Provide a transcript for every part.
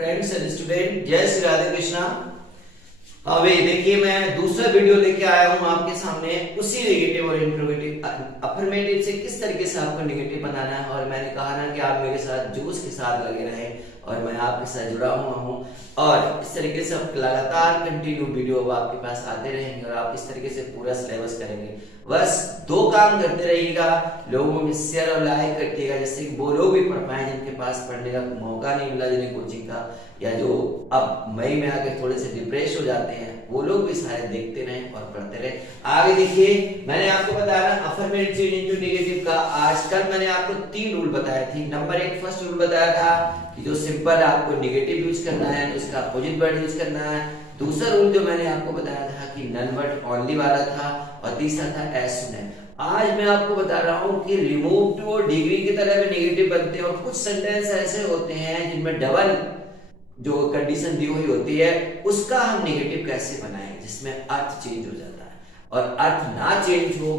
Friends and student, जय श्री राधे कृष्णा। अभी देखिए मैं दूसरा वीडियो लेके आया हूं आपके सामने उसी नेगेटिव और इंट्रोगेटिव अफर्मेटिव से किस तरीके से आपको नेगेटिव बनाना है। और मैंने कहा ना कि आप मेरे साथ जोश के साथ लगे रहें और मैं आपके साथ जुड़ा हुआ हूं और इस तरीके से लगातार कंटिन्यू वीडियो आपके पास आते रहेंगे और आप इस तरीके से पूरा सिलेबस करेंगे। बस दो काम करते रहिएगा, लोगों में शेयर और लाइक करतिएगा, जिससे कि वो लोग भी पढ़ पाए जिनके पास पढ़ने का मौका नहीं मिला, जिन्हें कोचिंग का, या जो अब मई में आकर थोड़े से डिप्रेस हो जाते हैं, वो लोग भी शायद देखते रहें और पढ़ते रहें। आगे देखिए, मैंने आपको बताया ना अफर्मेटिव चेंज इनटू नेगेटिव का। आजकल मैंने आपको 3 रूल बताए थे। नंबर 1 फर्स्ट रूल बताया था कि जो सिंपल आपको नेगेटिव यूज करना है उसका अपोजिट वर्ड यूज करना है। दूसरा रूल जो मैंने आपको बताया था कि नन वर्ड ओनली वाला था, और तीसरा था एज सुन है। आज मैं आपको बता रहा हूं कि रिमूव टू और डिग्री की तरह में नेगेटिव बनते हैं, और कुछ सेंटेंस ऐसे होते हैं जिनमें डबल जो कंडीशन दी हुई होती है उसका हम नेगेटिव कैसे बनाएं जिसमें अर्थ चेंज हो जाता है, और अर्थ ना चेंज हो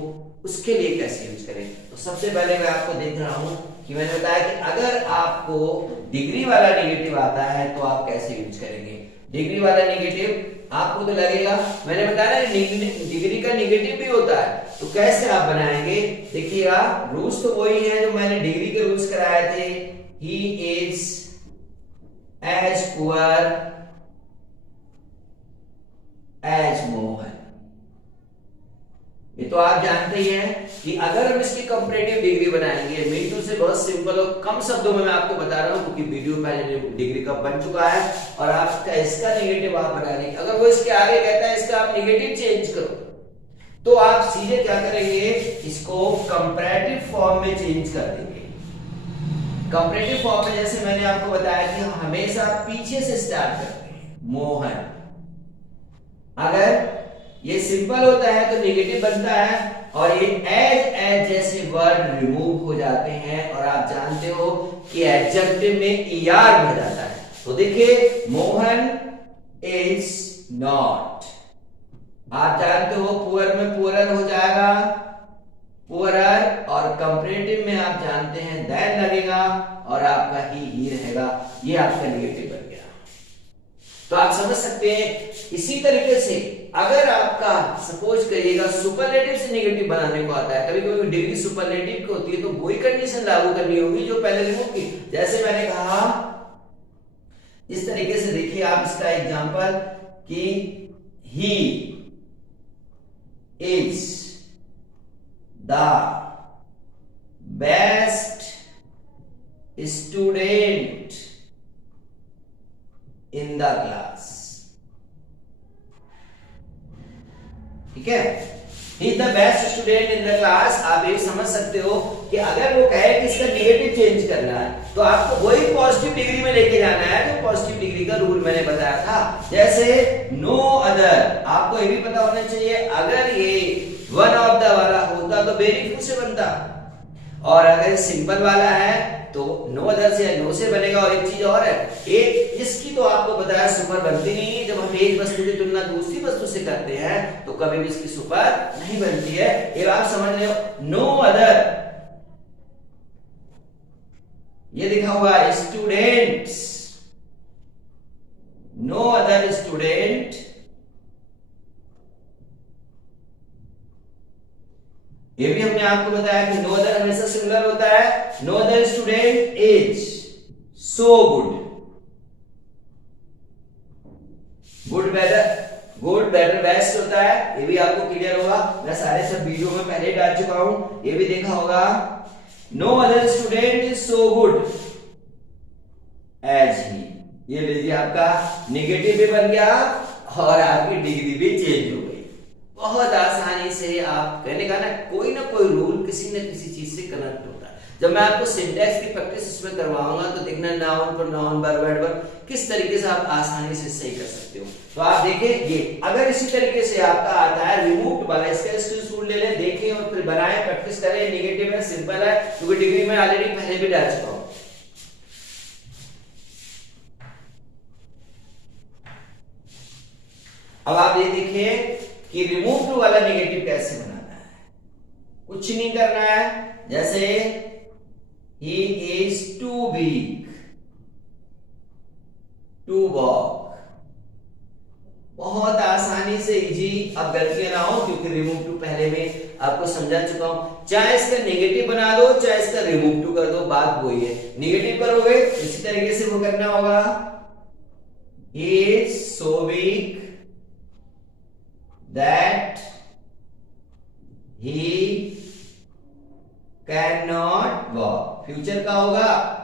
उसके लिए कैसे यूज करें। तो सबसे पहले मैं आपको देख रहा हूं कि मैंने बताया कि अगर आपको डिग्री वाला नेगेटिव आता है तो आप कैसे यूज करेंगे। डिग्री वाला नेगेटिव आपको तो लगेगा, मैंने बताया ना डिग्री का नेगेटिव भी होता है, तो कैसे आप बनाएंगे देखिएगा। रूल्स तो वही है जो मैंने डिग्री के रूल्स कराए थे। He is as poor as Mohan. ये तो आप जानते ही हैं कि अगर हम इसकी कंपैरेटिव डिग्री बनाएंगे, मिंटू से बहुत सिंपल और कम शब्दों में मैं आपको बता रहा हूं क्योंकि वीडियो पहले डिग्री का बन चुका है, और आपका इसका नेगेटिव आप बना लेंगे। अगर वो इसके आगे कहता है इसका आप नेगेटिव चेंज करो, तो आप सीधे क्या करेंगे, इसको कंपैरेटिव फॉर्म में चेंज कर देंगे। कंपैरेटिव फॉर्म में जैसे मैंने आपको बताया कि हम हमेशा पीछे से स्टार्ट करते हैं, मोहन। अगर ये सिंपल होता है तो नेगेटिव बनता है, और ये एज जैसे वर्ड रिमूव हो जाते हैं, और आप जानते हो कि एडजेक्टिव में ईआर भर जाता है। तो देखिए, मोहन इज नॉट, आप जानते हो पुअर में पुअरर हो जाएगा, पुअरर, और कंपैरेटिव में आप जानते हैं देन लगेगा और आपका ही रहेगा। ये आपका नेगेटिव बन गया। तो आप समझ सकते हैं। इसी तरीके से अगर आपका सपोज करिएगा सुपरलेटिव से नेगेटिव बनाने को आता है, कभी कभी डिग्री सुपरलेटिव की होती है, तो वही कंडीशन लागू करनी होगी जो पहले रिमूव की। जैसे मैंने कहा इस तरीके से, देखिए आप इसका एग्जांपल कि he is the best student in the class. ठीक है, he is the best student in the class. आप ये समझ सकते हो कि अगर वो कहे कि इसका नेगेटिव चेंज करना है तो आपको वही पॉजिटिव डिग्री में लेके जाना है जो पॉजिटिव डिग्री का रूल मैंने बताया था। जैसे नो अदर, आपको ये भी पता होना चाहिए, अगर ये वन ऑफ द वाला होता तो वेरी फ्यू से बनता, और अगर सिंपल वाला है तो नो अदर से नो से बनेगा। और एक चीज और है, एक इसकी तो आपको बताया सुपर बनती नहीं है। जब हम एक वस्तु की तुलना दूसरी वस्तु से करते हैं तो कभी भी इसकी सुपर नहीं बनती है। ये आप समझ रहे हो। नो अदर, ये लिखा हुआ है स्टूडेंट्स, नो अदर स्टूडेंट, ये भी हमने आपको बताया कि नो अदर हमेशा सिंगुलर होता है। No other student is so good, good better best होता है, ये भी आपको क्लियर होगा। मैं सारे सब वीडियो में पहले डाल चुका हूं, ये भी देखा होगा। No other student is so good as he, ये लीजिए आपका नेगेटिव भी बन गया और आपकी डिग्री भी चेंज हो गई। बहुत आसानी से आप कहने का ना कोई रूल किसी न किसी चीज से कनेक्ट होता है। जब मैं आपको सिंटैक्स की प्रैक्टिस इसमें करवाऊंगा तो देखना नाउन पर नाउन वर्ब वर्ब किस तरीके से आप आसानी से सही कर सकते हो। तो आप देखिए, ये अगर इसी तरीके से आपका आता है रिमूव वाला, इसका स्क्रीनशॉट ले लें, देखें और फिर बनाएं, प्रैक्टिस करें। नेगेटिव है, सिंपल है, क्योंकि डिग्री में ऑलरेडी पहले भी डाल चुका हूं। अब आप ये देखिए कि रिमूव टू वाला नेगेटिव कैसे बनाना है। कुछ नहीं करना है, जैसे he is too weak, to walk. बहुत आसानी से इजी। अब गलतियां ना हो, क्योंकि रिमूव टू पहले में आपको समझा चुका हूं। चाहे इसका नेगेटिव बना दो, चाहे इसका रिमूव टू कर दो, बात वही है। नेगेटिव करोगे इसी तरीके से वो करना होगा, is so weak that he can not walk. Future का होगा,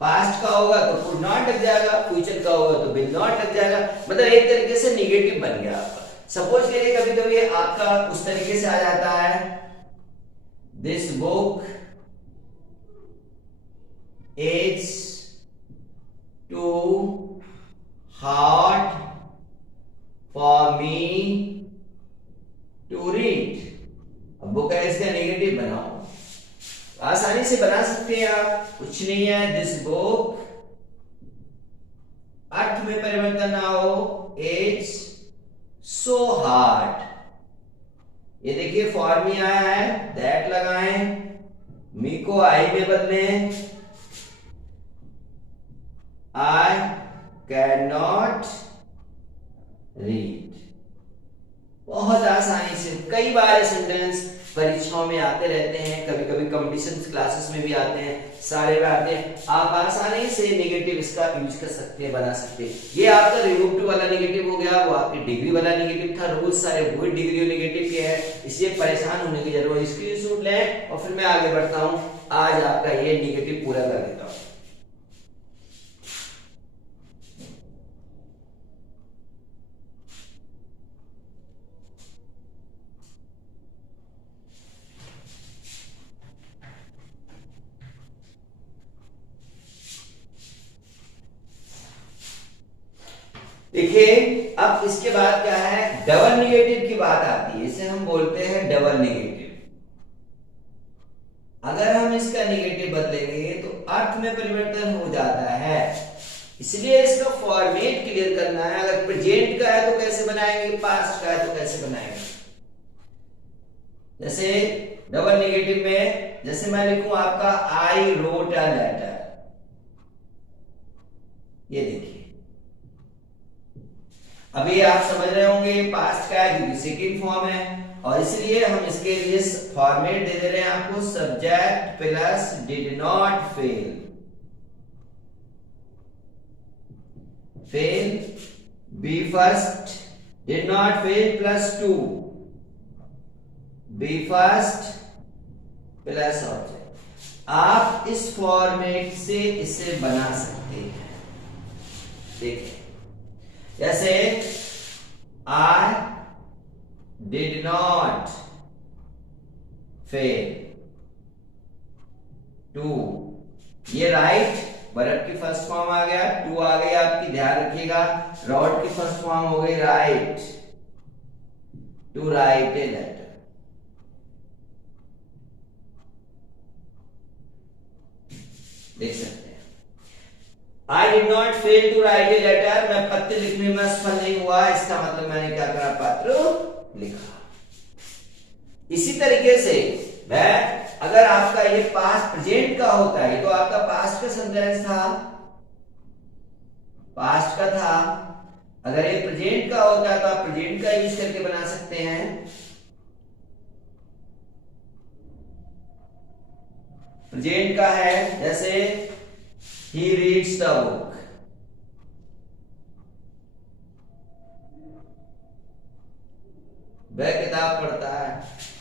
पास्ट का होगा तो कुड नॉट लग जाएगा, फ्यूचर का होगा तो विल नॉट लग जाएगा। मतलब एक तरीके से नेगेटिव बन गया आपका। सपोज करिए कभी कभी आपका उस तरीके से आ जाता है, this book is too hard for me to read. अब बुक है इसका नेगेटिव बनाओ, आसानी से बना सकते हैं आप, कुछ नहीं है। दिस बुक, अर्थ में परिवर्तन ना हो, इज सो हार्ड। ये देखिए फॉर मी आया है, दैट लगाएं, मी को आई में बदलें, आई कैन नॉट रीड। बहुत आसानी से, कई बार सेंटेंस परीक्षाओं में आते रहते हैं, कभी कभी कंपटीशन क्लासेस में भी आते हैं, सारे में आते हैं। आप आसानी से नेगेटिव इसका यूज कर सकते हैं, बना सकते हैं। ये आपका रिमूव टू वाला नेगेटिव हो गया, वो आपकी डिग्री वाला नेगेटिव था। रूल्स सारे वही डिग्री और नेगेटिव के हैं, इसलिए परेशान होने की जरूरत। स्क्रीनशॉट लें और फिर मैं आगे बढ़ता हूं। आज आपका ये नेगेटिव पूरा कर देता हूं। देखिए अब इसके बाद क्या है, डबल नेगेटिव की बात आती है। इसे हम बोलते हैं डबल नेगेटिव। अगर हम इसका नेगेटिव बदलेंगे तो अर्थ में परिवर्तन हो जाता है, इसलिए इसका फॉर्मेट क्लियर करना है। अगर प्रेजेंट का है तो कैसे बनाएंगे, पास्ट का है तो कैसे बनाएंगे। जैसे डबल नेगेटिव में, जैसे मैं लिखूं आपका आई रोट अ लेटर, ये देखिए अभी आप समझ रहे होंगे पास्ट का है क्योंकि सेकंड फॉर्म है, और इसलिए हम इसके लिए फॉर्मेट दे दे रहे हैं आपको, subject plus did not fail, fail be first, did not fail plus to, be first plus object. आप इस फॉर्मेट से इसे बना सकते हैं। देखिए जैसे I did not fail to, ये राइट वर्ब की फर्स्ट फॉर्म आ गया, टू आ गई आपकी, ध्यान रखिएगा। रॉट की फर्स्ट फॉर्म हो गई right, to write a letter. देख सकते हैं I did not fail to write a letter, मैं पत्र लिखने में असफल नहीं हुआ, इसका मतलब मैंने क्या करा, पत्र लिखा। इसी तरीके से मैं, अगर आपका ये पास्ट प्रेजेंट का होता है, ये तो आपका पास्ट का सेंटेंस था, पास्ट का था। अगर ये प्रेजेंट का होता है तो आप प्रेजेंट का यूज करके बना सकते हैं। प्रेजेंट का है, जैसे he reads the book, वह किताब पढ़ता है।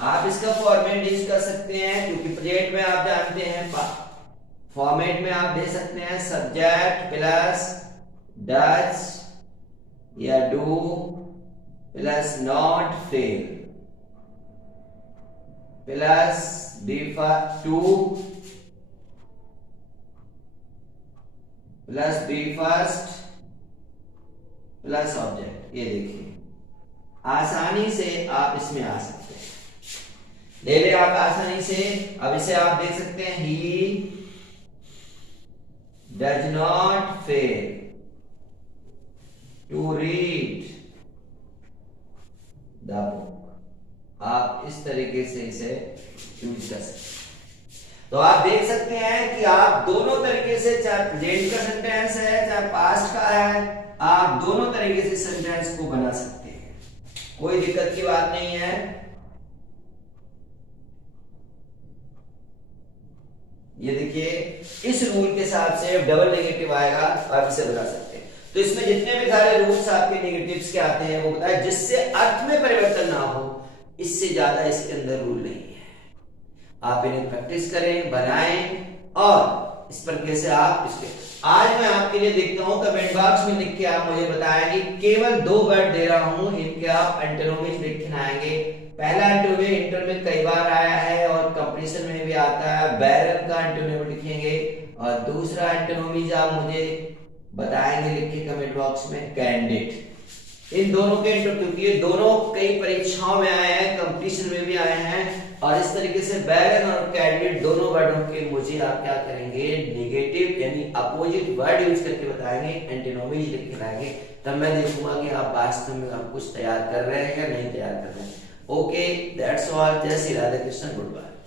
आप इसका फॉर्मेट यूज कर सकते हैं, क्योंकि प्रेजेंट में आप जानते हैं फॉर्मेट में आप दे सकते हैं सब्जेक्ट प्लस डज या do plus not fail plus to plus be first plus object. ये देखिए आसानी से आप इसमें आ सकते हैं, ले ले आप आसानी से। अब इसे आप देख सकते हैं, he does not fail to read the book. आप इस तरीके से इसे यूज कर सकते हैं। तो आप देख सकते हैं कि आप दोनों तरीके से, चाहे प्रेजेंट का सेंटेंस है चाहे पास्ट आता है, आप दोनों तरीके से सेंटेंस को बना सकते हैं, कोई दिक्कत की बात नहीं है। ये देखिए इस रूल के हिसाब से डबल नेगेटिव आएगा तो आप इसे बता सकते हैं। तो इसमें जितने भी सारे रूल्स आपके नेगेटिव्स के आते हैं वो बताए, जिससे अर्थ में परिवर्तन ना हो, इससे ज्यादा इसके अंदर रूल नहीं है। आप इन्हें प्रैक्टिस करें, बनाएं और इस पर कैसे आप इसके आज मैं आपके लिए देखता हूं कमेंट बॉक्स में लिख के आप मुझे बताएंगे। केवल 2 वर्ड दे रहा हूं, इनके आप एंटोनिम्स लिख के आएंगे। पहला एंटोनिम इंटर में कई बार आया है और कंपटीशन में भी आता है, बैरन का एंटोनिम लिखेंगे। और दूसरा एंटोनिम आप मुझे बताएंगे लिख के कमेंट बॉक्स में, कैंडिड। इन दोनों के क्योंकि ये दोनों कई परीक्षाओं में आए हैं, कंपटीशन में भी आए हैं, और इस तरीके से बैरन और कैंडिड दोनों वर्डों के मुझे आप क्या करेंगे, नेगेटिव यानी अपोजिट वर्ड यूज करके बताएंगे, एंटीनोमीज लिख के लाएंगे। तब मैं देखूंगा कि आप वास्तव में आप कुछ तैयार कर रहे हैं या नहीं तैयार कर रहे हैं। Okay, that's all. जय श्री राधे कृष्ण, गुड बाय।